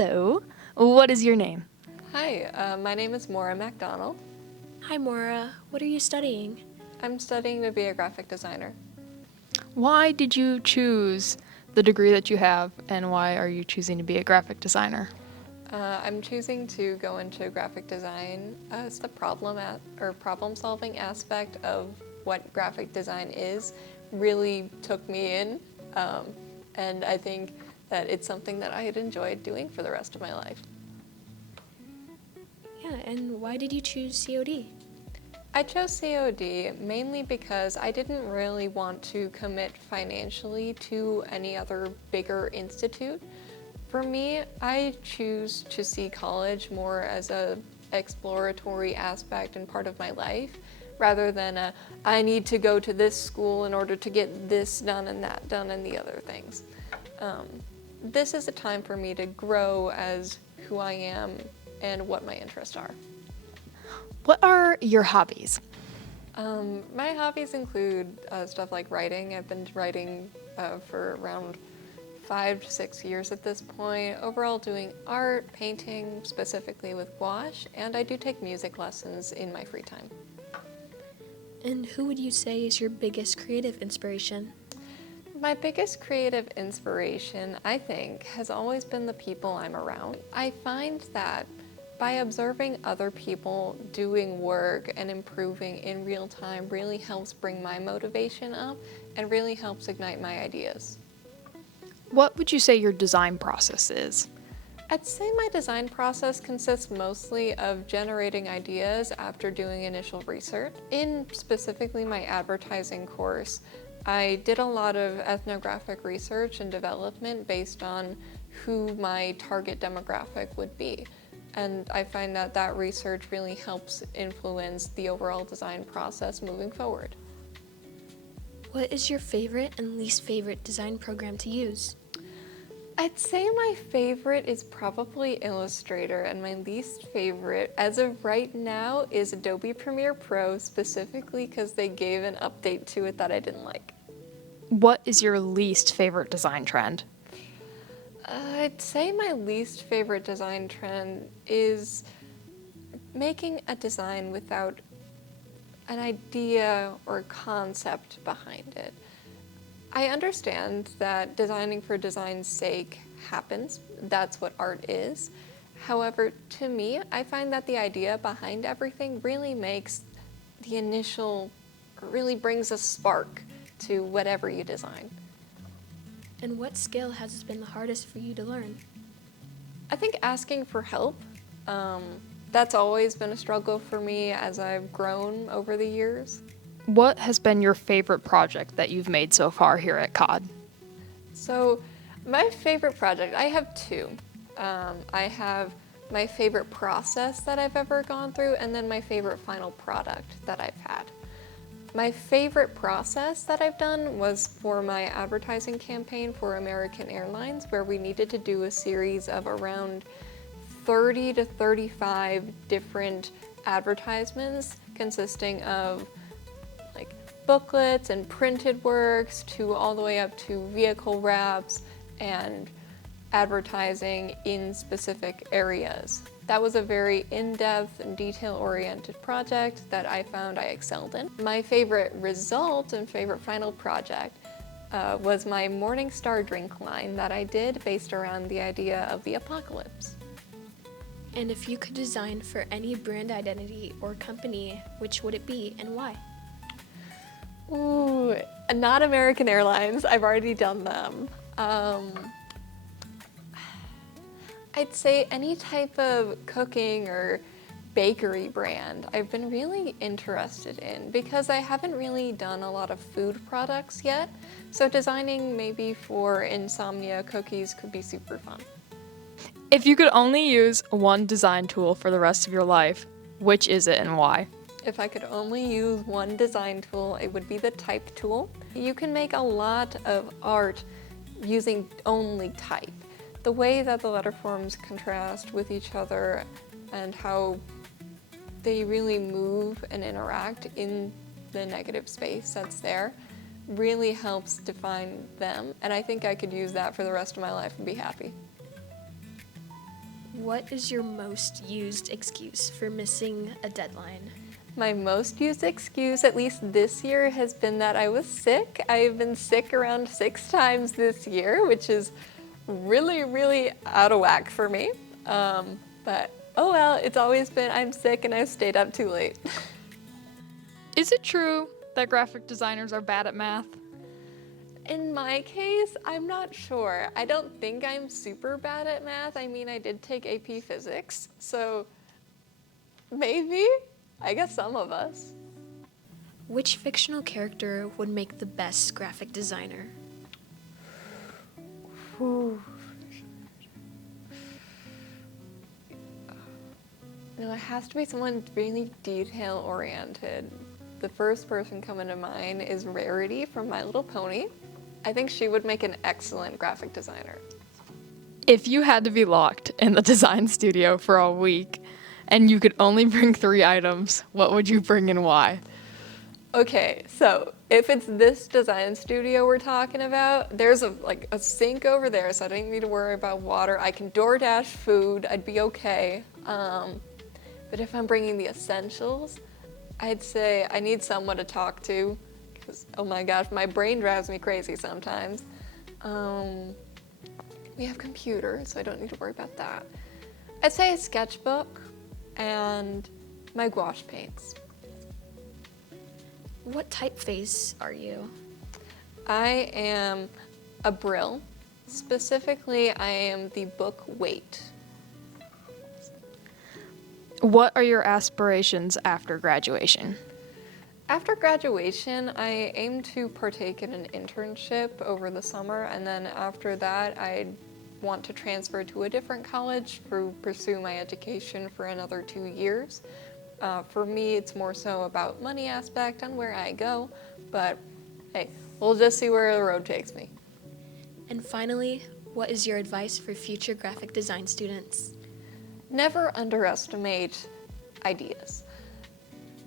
Hello, what is your name? Hi, my name is Maura MacDonald. Hi, Maura. What are you studying? I'm studying to be a graphic designer. Why did you choose the degree that you have, and why are you choosing to be a graphic designer? I'm choosing to go into graphic design as the problem-solving aspect of what graphic design is really took me in, and I think that it's something that I had enjoyed doing for the rest of my life. Yeah, and why did you choose COD? I chose COD mainly because I didn't really want to commit financially to any other bigger institute. For me, I choose to see college more as a exploratory aspect and part of my life, rather than I need to go to this school in order to get this done and that done and the other things. This is a time for me to grow as who I am and what my interests are. What are your hobbies? My hobbies include stuff like writing. I've been writing for around 5 to 6 years at this point. Overall doing art, painting, specifically with gouache, and I do take music lessons in my free time. And who would you say is your biggest creative inspiration? My biggest creative inspiration, I think, has always been the people I'm around. I find that by observing other people doing work and improving in real time really helps bring my motivation up and really helps ignite my ideas. What would you say your design process is? I'd say my design process consists mostly of generating ideas after doing initial research. In specifically my advertising course, I did a lot of ethnographic research and development based on who my target demographic would be. And I find that that research really helps influence the overall design process moving forward. What is your favorite and least favorite design program to use? I'd say my favorite is probably Illustrator, and my least favorite, as of right now, is Adobe Premiere Pro, specifically because they gave an update to it that I didn't like. What is your least favorite design trend? I'd say my least favorite design trend is making a design without an idea or concept behind it. I understand that designing for design's sake happens. That's what art is. However, to me, I find that the idea behind everything really really brings a spark to whatever you design. And what skill has been the hardest for you to learn? I think asking for help, that's always been a struggle for me as I've grown over the years. What has been your favorite project that you've made so far here at COD? So my favorite project, I have two. I have my favorite process that I've ever gone through, and then my favorite final product that I've had. My favorite process that I've done was for my advertising campaign for American Airlines, where we needed to do a series of around 30 to 35 different advertisements consisting of like booklets and printed works to all the way up to vehicle wraps and advertising in specific areas. That was a very in-depth and detail-oriented project that I found I excelled in. My favorite result and favorite final project was my Morningstar drink line that I did based around the idea of the apocalypse. And if you could design for any brand identity or company, which would it be and why? Ooh, not American Airlines. I've already done them. I'd say any type of cooking or bakery brand I've been really interested in because I haven't really done a lot of food products yet. So designing maybe for insomnia cookies could be super fun. If you could only use one design tool for the rest of your life, which is it and why? If I could only use one design tool, it would be the type tool. You can make a lot of art using only type. The way that the letter forms contrast with each other and how they really move and interact in the negative space that's there really helps define them, and I think I could use that for the rest of my life and be happy. What is your most used excuse for missing a deadline? My most used excuse, at least this year, has been that I was sick. I've been sick around 6 times this year, which is really, really out of whack for me. But oh well, it's always been I'm sick and I've stayed up too late. Is it true that graphic designers are bad at math? In my case, I'm not sure. I don't think I'm super bad at math. I mean, I did take AP Physics, so maybe. I guess some of us. Which fictional character would make the best graphic designer? No, it has to be someone really detail-oriented. The first person coming to mind is Rarity from My Little Pony. I think she would make an excellent graphic designer. If you had to be locked in the design studio for a week and you could only bring 3 items, what would you bring and why? Okay, so if it's this design studio we're talking about, there's a sink over there, so I don't need to worry about water. I can DoorDash food, I'd be okay. But if I'm bringing the essentials, I'd say I need someone to talk to, because oh my gosh, my brain drives me crazy sometimes. We have computers, so I don't need to worry about that. I'd say a sketchbook and my gouache paints. What typeface are you? I am a Brill. Specifically, I am the book weight. What are your aspirations after graduation? After graduation, I aim to partake in an internship over the summer, and then after that, I want to transfer to a different college to pursue my education for another 2 years. For me, it's more so about money aspect and where I go, but hey, we'll just see where the road takes me. And finally, what is your advice for future graphic design students? Never underestimate ideas.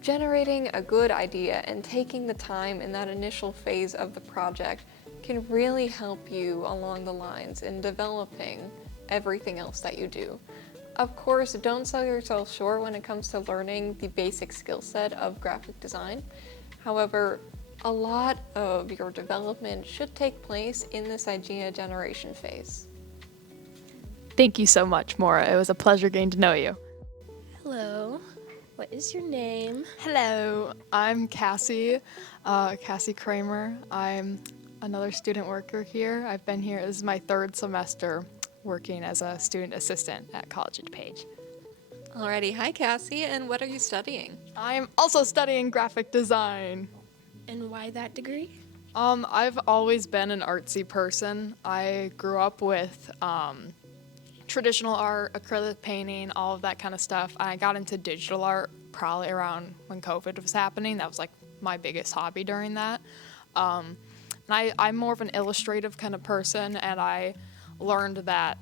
Generating a good idea and taking the time in that initial phase of the project can really help you along the lines in developing everything else that you do. Of course, don't sell yourself short when it comes to learning the basic skill set of graphic design. However, a lot of your development should take place in this idea generation phase. Thank you so much, Maura. It was a pleasure getting to know you. Hello, what is your name? Hello, I'm Cassie, Cassie Kramer. I'm another student worker here. I've been here, this is my 3rd semester working as a student assistant at College at Page. Alrighty, hi Cassie, and what are you studying? I'm also studying graphic design. And why that degree? I've always been an artsy person. I grew up with traditional art, acrylic painting, all of that kind of stuff. I got into digital art probably around when COVID was happening. That was like my biggest hobby during that. And I'm more of an illustrative kind of person, and I learned that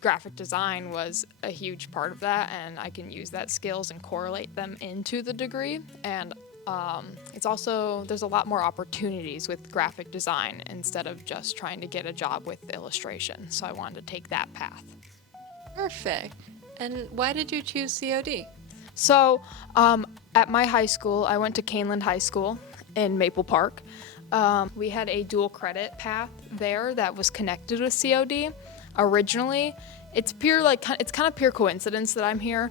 graphic design was a huge part of that, and I can use that skills and correlate them into the degree. And it's also, there's a lot more opportunities with graphic design instead of just trying to get a job with illustration. So I wanted to take that path. Perfect. And why did you choose COD? So at my high school, I went to Caneland High School in Maple Park. We had a dual credit path there that was connected with COD. Originally, it's kind of pure coincidence that I'm here.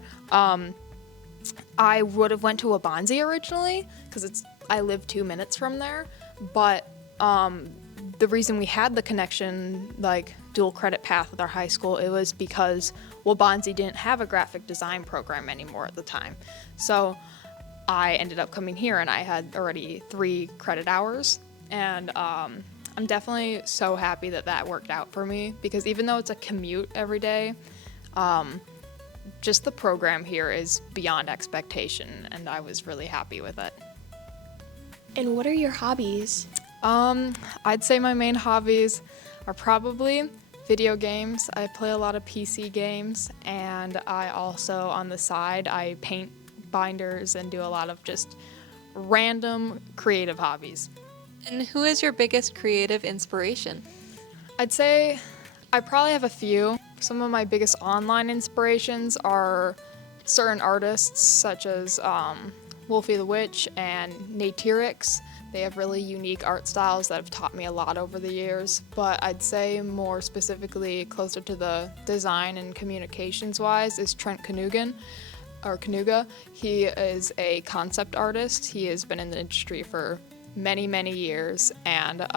I would have went to Waubonsie originally because I live 2 minutes from there, but the reason we had the connection, like dual credit path with our high school, it was because Waubonsie didn't have a graphic design program anymore at the time. So I ended up coming here, and I had already 3 credit hours, and I'm definitely so happy that worked out for me, because even though it's a commute every day, just the program here is beyond expectation, and I was really happy with it. And what are your hobbies? I'd say my main hobbies are probably video games. I play a lot of PC games, and I also, on the side, I paint binders and do a lot of just random creative hobbies. And who is your biggest creative inspiration? I'd say I probably have a few. Some of my biggest online inspirations are certain artists such as Wolfie the Witch and Natyrix. They have really unique art styles that have taught me a lot over the years, but I'd say more specifically closer to the design and communications wise is Trent Kanuga. He is a concept artist. He has been in the industry for many, many years, and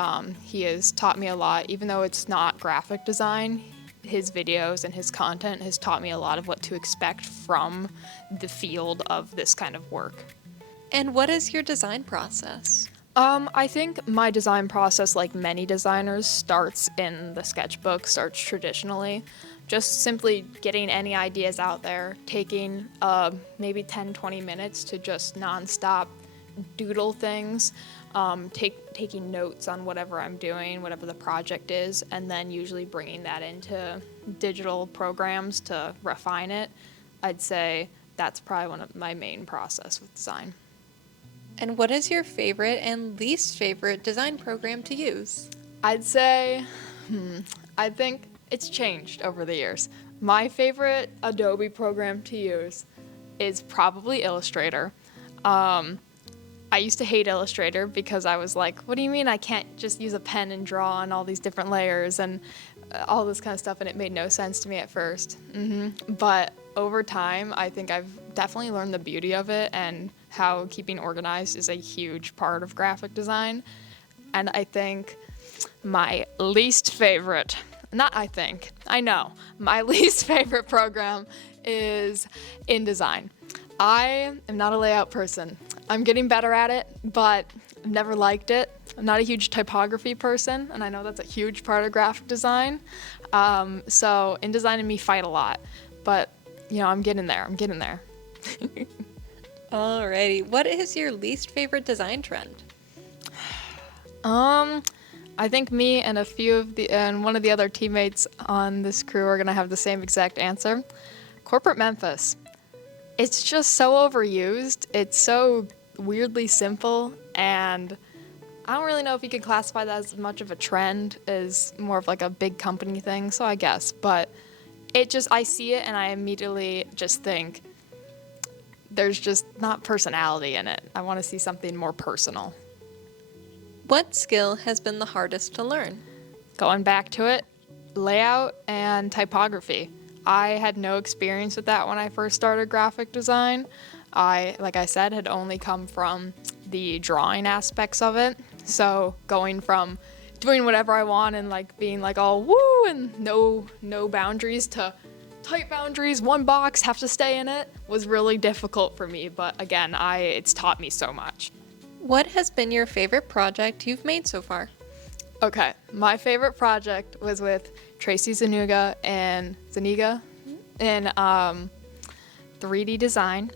he has taught me a lot. Even though it's not graphic design, his videos and his content has taught me a lot of what to expect from the field of this kind of work. And what is your design process? I think my design process, like many designers, starts in the sketchbook, starts traditionally. Just simply getting any ideas out there, taking maybe 10-20 minutes to just nonstop doodle things, taking notes on whatever I'm doing, whatever the project is, and then usually bringing that into digital programs to refine it. I'd say that's probably one of my main process with design. And what is your favorite and least favorite design program to use? I'd say, I think it's changed over the years. My favorite Adobe program to use is probably Illustrator. I used to hate Illustrator because I was like, what do you mean I can't just use a pen and draw on all these different layers and all this kind of stuff, and it made no sense to me at first. But over time, I think I've definitely learned the beauty of it and how keeping organized is a huge part of graphic design. And I think my least favorite, my least favorite program is InDesign. I am not a layout person. I'm getting better at it, but I've never liked it. I'm not a huge typography person, and I know that's a huge part of graphic design. So InDesign and me fight a lot, but I'm getting there. Alrighty, what is your least favorite design trend? I think me and one of the other teammates on this crew are gonna have the same exact answer. Corporate Memphis. It's just so overused. It's so weirdly simple, and I don't really know if you could classify that as much of a trend, as more of like a big company thing, so I guess. But I see it and I immediately just think there's just not personality in it. I want to see something more personal. What skill has been the hardest to learn? Going back to it, layout and typography. I had no experience with that when I first started graphic design. Like I said, had only come from the drawing aspects of it. So going from doing whatever I want and like being like all woo and no boundaries to tight boundaries, one box, have to stay in it, was really difficult for me. But again, it's taught me so much. What has been your favorite project you've made so far? Okay, my favorite project was with Tracy Zuniga in 3D design.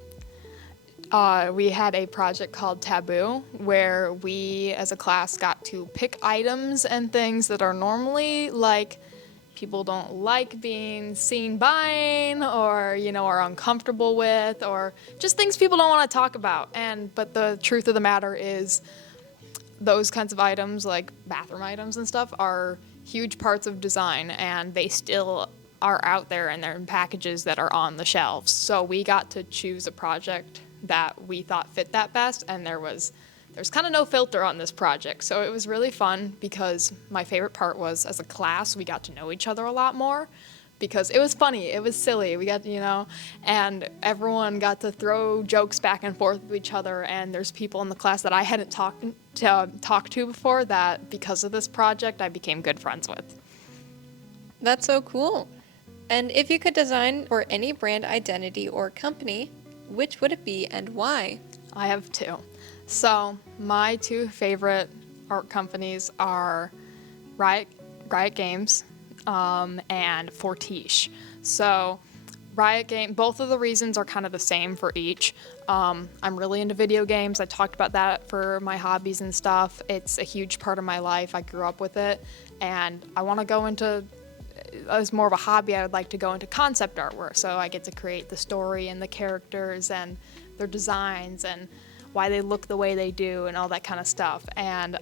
We had a project called Taboo, where we as a class got to pick items and things that are normally like people don't like being seen buying, or are uncomfortable with, or just things people don't want to talk about. But the truth of the matter is, those kinds of items, like bathroom items and stuff, are huge parts of design, and they still are out there and they're in packages that are on the shelves. So we got to choose a project that we thought fit that best, and there's kind of no filter on this project. So it was really fun, because my favorite part was, as a class, we got to know each other a lot more, because it was funny, it was silly, we got and everyone got to throw jokes back and forth with each other, and there's people in the class that I hadn't talked to before that, because of this project, I became good friends with. That's so cool. And if you could design for any brand identity or company, which would it be and why? I have two. So my two favorite art companies are Riot Games and Fortiche. So both of the reasons are kind of the same for each. I'm really into video games. I talked about that for my hobbies and stuff. It's a huge part of my life. I grew up with it, and I want to go into, as more of a hobby, I would like to go into concept artwork. So I get to create the story and the characters and their designs and why they look the way they do and all that kind of stuff. And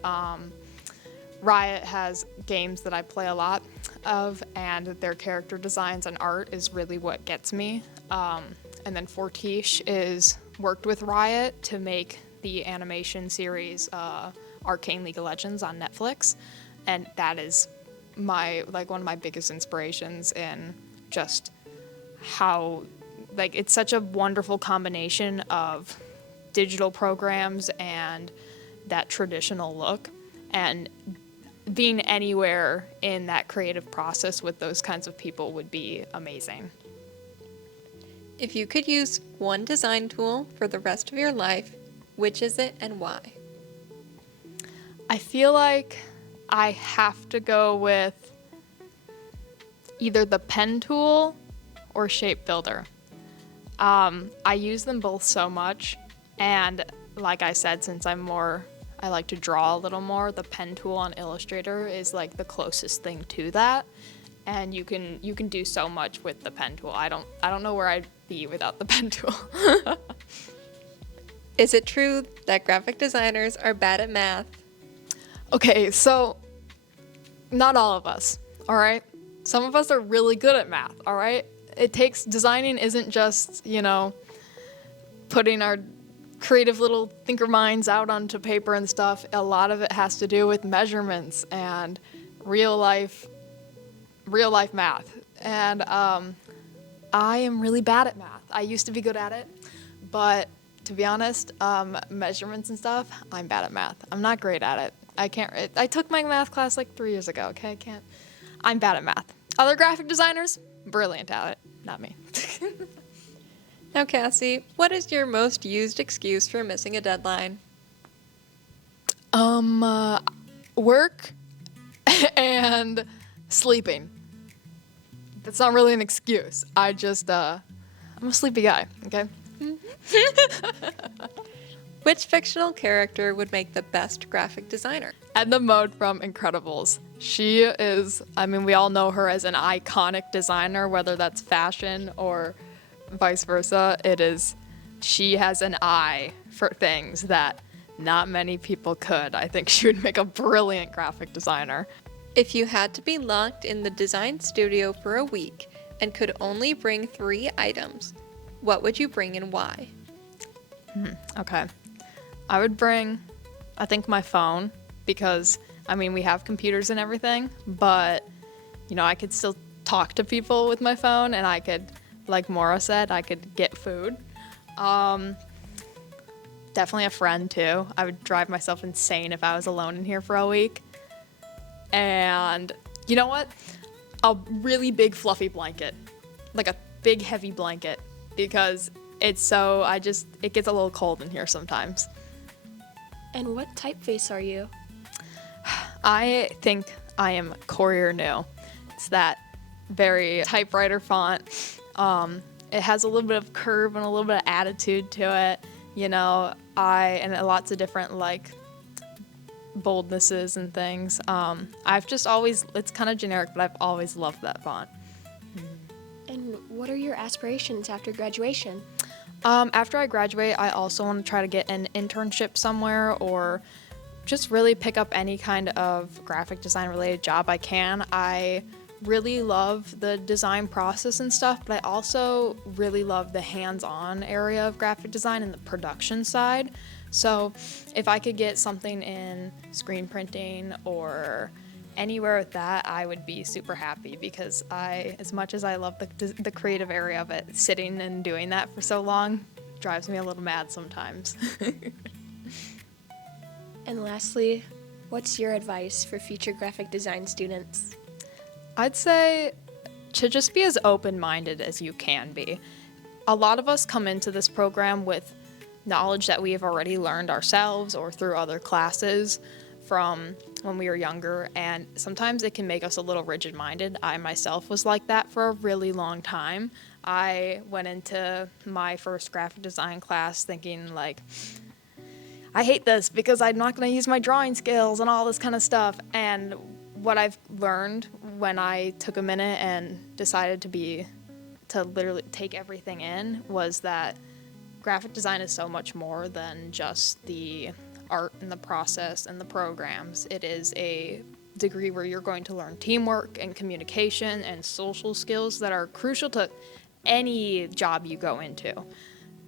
Riot has games that I play a lot of, and their character designs and art is really what gets me. And then Fortiche is worked with Riot to make the animation series Arcane League of Legends on Netflix, and that is one of my biggest inspirations in just how it's such a wonderful combination of digital programs and that traditional look, and being anywhere in that creative process with those kinds of people would be amazing. If you could use one design tool for the rest of your life, which is it and why? I feel like I have to go with either the pen tool or shape builder. I use them both so much, and like I said, since I like to draw a little more, the pen tool on Illustrator is like the closest thing to that, and you can do so much with the pen tool. I don't know where I'd be without the pen tool. Is it true that graphic designers are bad at math? Okay, so not all of us, all right? Some of us are really good at math, all right? Designing isn't just, putting our creative little thinker minds out onto paper and stuff. A lot of it has to do with measurements and real life math. And I am really bad at math. I used to be good at it, but to be honest, measurements and stuff, I'm bad at math. I'm not great at it. I took my math class like 3 years ago, okay? I'm bad at math. Other graphic designers, brilliant at it. Not me. Now, Cassie, what is your most used excuse for missing a deadline? Work and sleeping. That's not really an excuse. I'm a sleepy guy, okay? Which fictional character would make the best graphic designer? Edna Mode from Incredibles. She is, we all know her as an iconic designer, whether that's fashion or vice versa. She has an eye for things that not many people could. I think she would make a brilliant graphic designer. If you had to be locked in the design studio for a week and could only bring 3 items, what would you bring and why? Okay. I would bring, I think, my phone, because, we have computers and everything, but, I could still talk to people with my phone, and I could, like Maura said, I could get food. Definitely a friend, too. I would drive myself insane if I was alone in here for a week. And you know what? A really big fluffy blanket. Like a big heavy blanket, because it gets a little cold in here sometimes. And what typeface are you? I think I am Courier New. It's that very typewriter font. It has a little bit of curve and a little bit of attitude to it, and lots of different boldnesses and things. I've just always, it's kind of generic, but I've always loved that font. And what are your aspirations after graduation? After I graduate, I also want to try to get an internship somewhere, or just really pick up any kind of graphic design related job I can. I really love the design process and stuff, but I also really love the hands-on area of graphic design and the production side. So if I could get something in screen printing or anywhere with that, I would be super happy, because as much as I love the creative area of it, sitting and doing that for so long drives me a little mad sometimes. And lastly, what's your advice for future graphic design students? I'd say to just be as open-minded as you can be. A lot of us come into this program with knowledge that we have already learned ourselves or through other classes from when we were younger, and sometimes it can make us a little rigid-minded. I myself was like that for a really long time. I went into my first graphic design class thinking I hate this because I'm not going to use my drawing skills and all this kind of stuff. And what I've learned when I took a minute and decided to literally take everything in was that graphic design is so much more than just the art and the process and the programs. It is a degree where you're going to learn teamwork and communication and social skills that are crucial to any job you go into.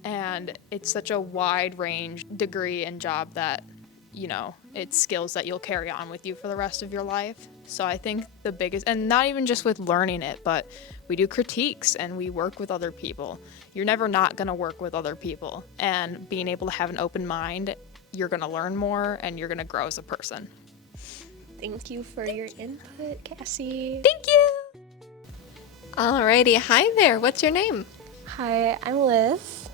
And it's such a wide range degree and job that, it's skills that you'll carry on with you for the rest of your life. So I think the biggest, and not even just with learning it, but we do critiques and we work with other people. You're never not going to work with other people. And being able to have an open mind, you're going to learn more and you're going to grow as a person. Thank you for your input, Cassie. Thank you! Alrighty, hi there. What's your name? Hi, I'm Liz.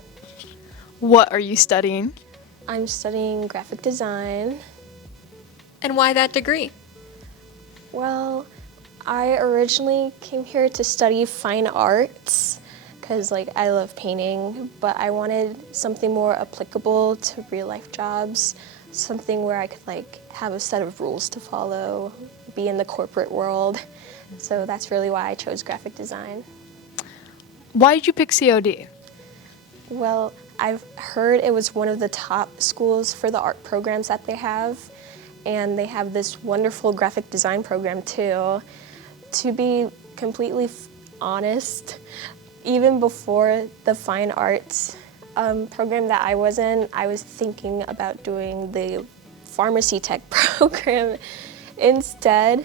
What are you studying? I'm studying graphic design. And why that degree? Well, I originally came here to study fine arts because I love painting, but I wanted something more applicable to real life jobs, something where I could have a set of rules to follow, be in the corporate world. So that's really why I chose graphic design. Why did you pick COD? Well, I've heard it was one of the top schools for the art programs that they have, and they have this wonderful graphic design program too. To be completely honest, even before the fine arts program that I was in, I was thinking about doing the pharmacy tech program instead,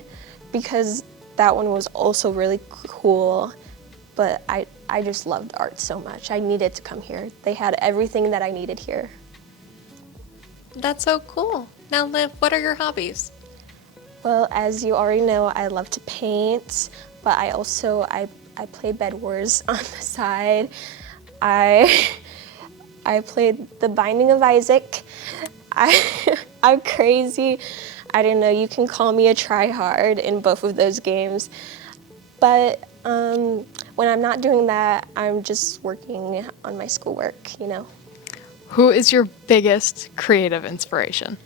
because that one was also really cool, but I just loved art so much. I needed to come here. They had everything that I needed here. That's so cool. Now, Liv, what are your hobbies? Well, as you already know, I love to paint, but I play Bed Wars on the side. I played The Binding of Isaac. I'm crazy. I don't know, you can call me a tryhard in both of those games. But when I'm not doing that, I'm just working on my schoolwork, Who is your biggest creative inspiration?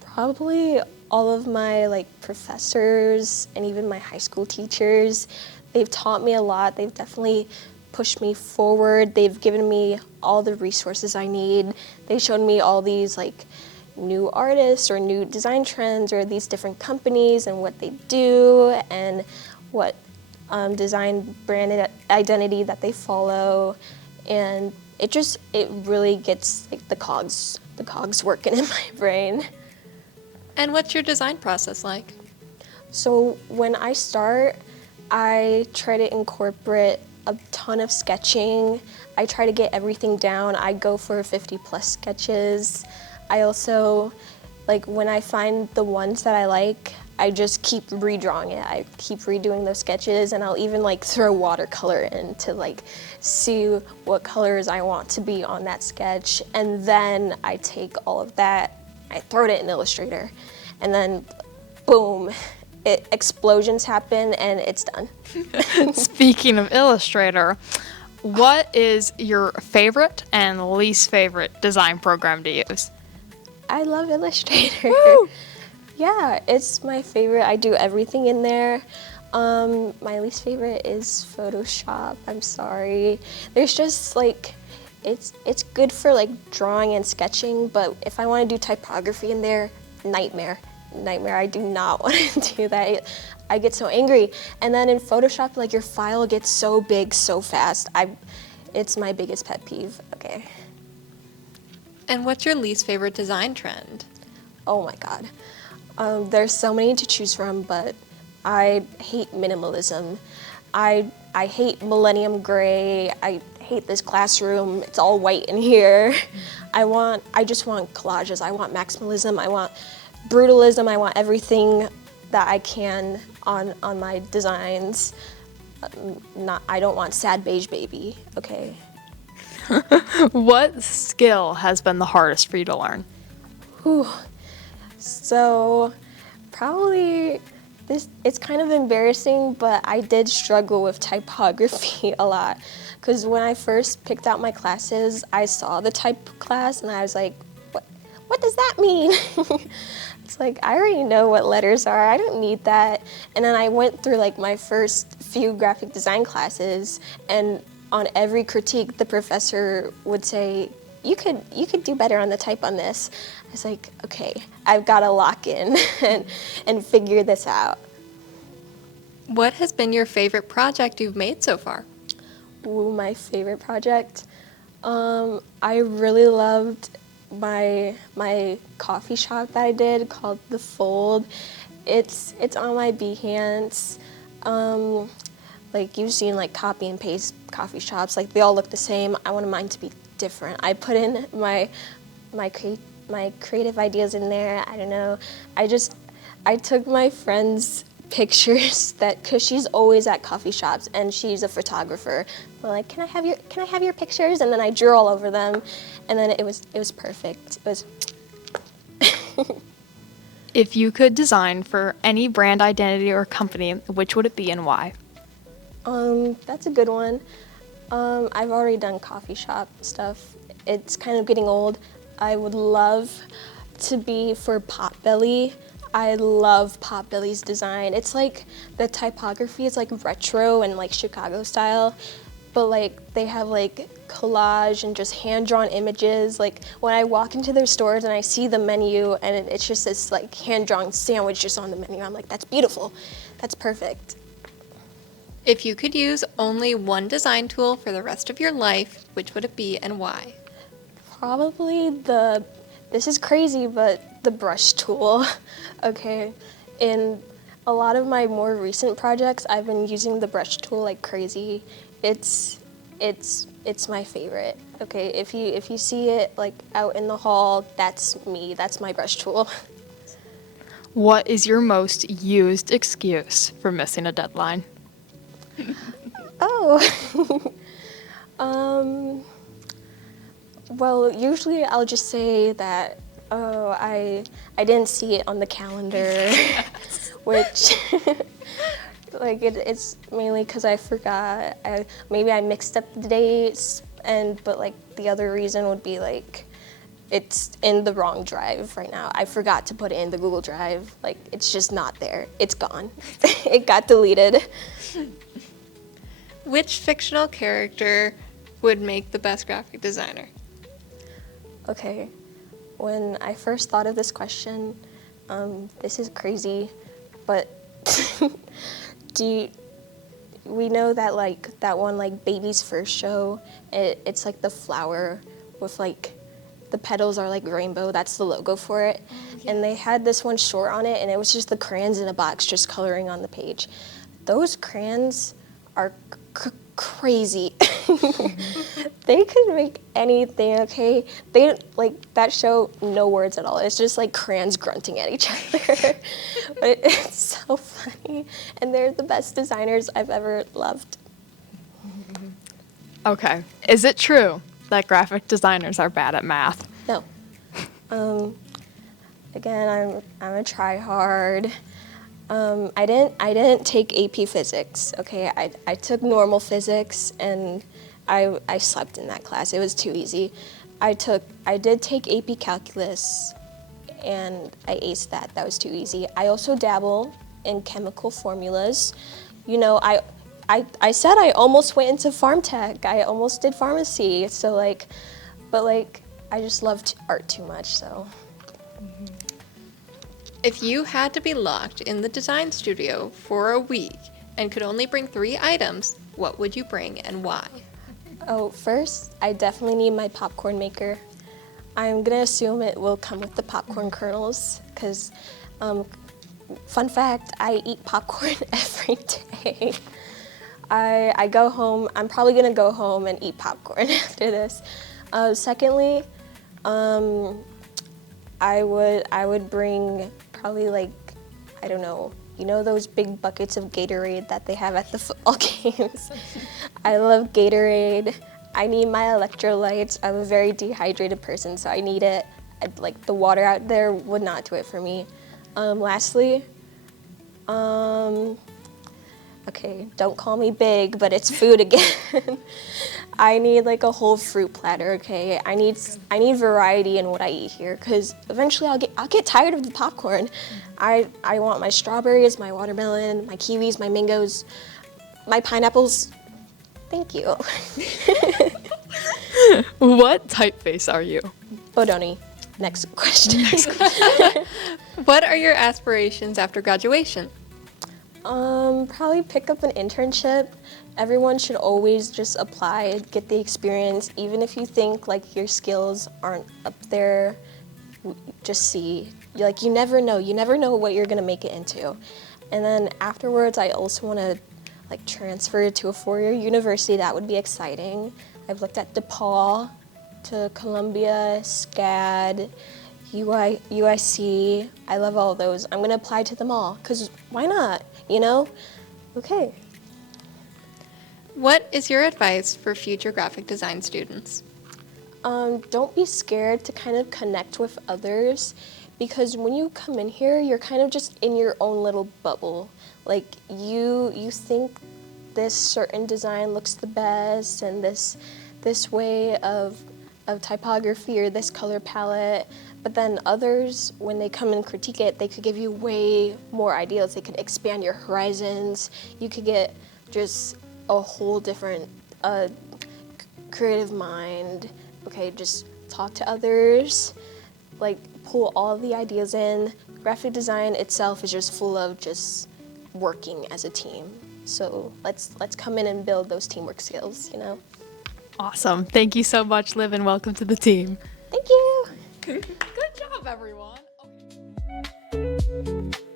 Probably all of my professors and even my high school teachers. They've taught me a lot. They've definitely pushed me forward. They've given me all the resources I need. They showed me all these new artists or new design trends or these different companies and what they do and what design brand identity that they follow. And it really gets the cogs working in my brain. And what's your design process like? So when I start, I try to incorporate a ton of sketching. I try to get everything down. I go for 50 plus sketches. I also, when I find the ones that I like, I just keep redrawing it. I keep redoing those sketches, and I'll even throw watercolor in to see what colors I want to be on that sketch. And then I take all of that, I throw it in Illustrator, and then boom, explosions happen and it's done. Speaking of Illustrator, what is your favorite and least favorite design program to use? I love Illustrator. Woo! Yeah, it's my favorite. I do everything in there. My least favorite is Photoshop. I'm sorry. There's just it's good for drawing and sketching, but if I want to do typography in there, nightmare. I do not want to do that. I get so angry. And then in Photoshop, your file gets so big so fast. It's my biggest pet peeve. Okay. And what's your least favorite design trend? Oh my God. There's so many to choose from, but I hate minimalism. I hate Millennium Gray. I hate this classroom. It's all white in here. I just want collages. I want maximalism. I want brutalism. I want everything that I can on my designs. I don't want sad beige baby, okay? What skill has been the hardest for you to learn? Whew. So probably it's kind of embarrassing, but I did struggle with typography a lot. Because when I first picked out my classes, I saw the type class and I was like, what does that mean? It's I already know what letters are. I don't need that. And then I went through my first few graphic design classes, and on every critique, the professor would say, could do better on the type on this. I was like, okay, I've got to lock in and figure this out. What has been your favorite project you've made so far? Ooh, my favorite project. I really loved my coffee shop that I did called The Fold. It's on my Behance. Like you've seen like copy and paste coffee shops, like they all look the same. I wanted mine to be different. I put in my creative ideas in there. I don't know. I took my friend's pictures because she's always at coffee shops and she's a photographer. We're like, can I have your pictures? And then I drew all over them, and then it was perfect. It was. If you could design for any brand identity or company, which would it be and why? That's a good one. I've already done coffee shop stuff. It's kind of getting old. I would love to be for Potbelly. I love Potbelly's design. It's like the typography is like retro and like Chicago style, but like they have like collage and just hand-drawn images. Like when I walk into their stores and I see the menu and it's just this like hand-drawn sandwich just on the menu, I'm like, that's beautiful. That's perfect. If you could use only one design tool for the rest of your life, which would it be and why? Probably this is crazy, but the brush tool. Okay, in a lot of my more recent projects, I've been using the brush tool like crazy. It's my favorite. Okay, if you see it like out in the hall, that's me. That's my brush tool. What is your most used excuse for missing a deadline? Oh. Well, usually I'll just say that, oh, I didn't see it on the calendar, which, like, it's mainly because I forgot. Maybe I mixed up the dates, but, like, the other reason would be, like, it's in the wrong drive right now. I forgot to put it in the Google Drive. Like, it's just not there. It's gone. It got deleted. Which fictional character would make the best graphic designer? Okay, when I first thought of this question, this is crazy, but we know that like that one like Baby's First Show, it's like the flower with like the petals are like rainbow, that's the logo for it. Oh, yes. And they had this one short on it and it was just the crayons in a box just coloring on the page. Those crayons are crazy. They could make anything, okay? They like that show, no words at all. It's just like crayons grunting at each other. But it's so funny, and they're the best designers I've ever loved. Okay, is it true that graphic designers are bad at math? No. Again, I'm a try-hard. I didn't take AP Physics, okay? I took normal physics, and I slept in that class. It was too easy. I did take AP Calculus, and I aced that. That was too easy. I also dabble in chemical formulas. You know, I said I almost went into farm tech. I almost did pharmacy. So like, but like, I just loved art too much, so. If you had to be locked in the design studio for a week and could only bring 3 items, what would you bring and why? Oh, first, I definitely need my popcorn maker. I'm gonna assume it will come with the popcorn kernels, because, fun fact, I eat popcorn every day. I go home, I'm probably gonna go home and eat popcorn after this. Secondly, I would bring probably like, I don't know, you know those big buckets of Gatorade that they have at the football games? I love Gatorade. I need my electrolytes. I'm a very dehydrated person, so I need it. Like the water out there would not do it for me. Lastly, okay, don't call me big, but it's food again. I need like a whole fruit platter, okay? I need variety in what I eat here, because eventually I'll get tired of the popcorn. I want my strawberries, my watermelon, my kiwis, my mangoes, my pineapples. Thank you. What typeface are you? Bodoni. Next question. What are your aspirations after graduation? Probably pick up an internship. Everyone should always just apply, get the experience, even if you think like your skills aren't up there. Just see. Like, you never know what you're gonna make it into. And then afterwards, I also want to like transfer to a 4-year university. That would be exciting. I've looked at DePaul, to Columbia, SCAD, UIC. I love all those. I'm gonna apply to them all, cause why not, you know? Okay. What is your advice for future graphic design students? Don't be scared to kind of connect with others, because when you come in here, you're kind of just in your own little bubble. Like, you think this certain design looks the best, and this way of typography or this color palette, but then others, when they come and critique it, they could give you way more ideas. They could expand your horizons. You could get just a whole different creative mind. Okay, just talk to others, like pull all the ideas in. Graphic design itself is just full of just working as a team. So let's come in and build those teamwork skills, you know? Awesome. Thank you so much, Liv, and welcome to the team. Thank you. Good job, everyone. Okay.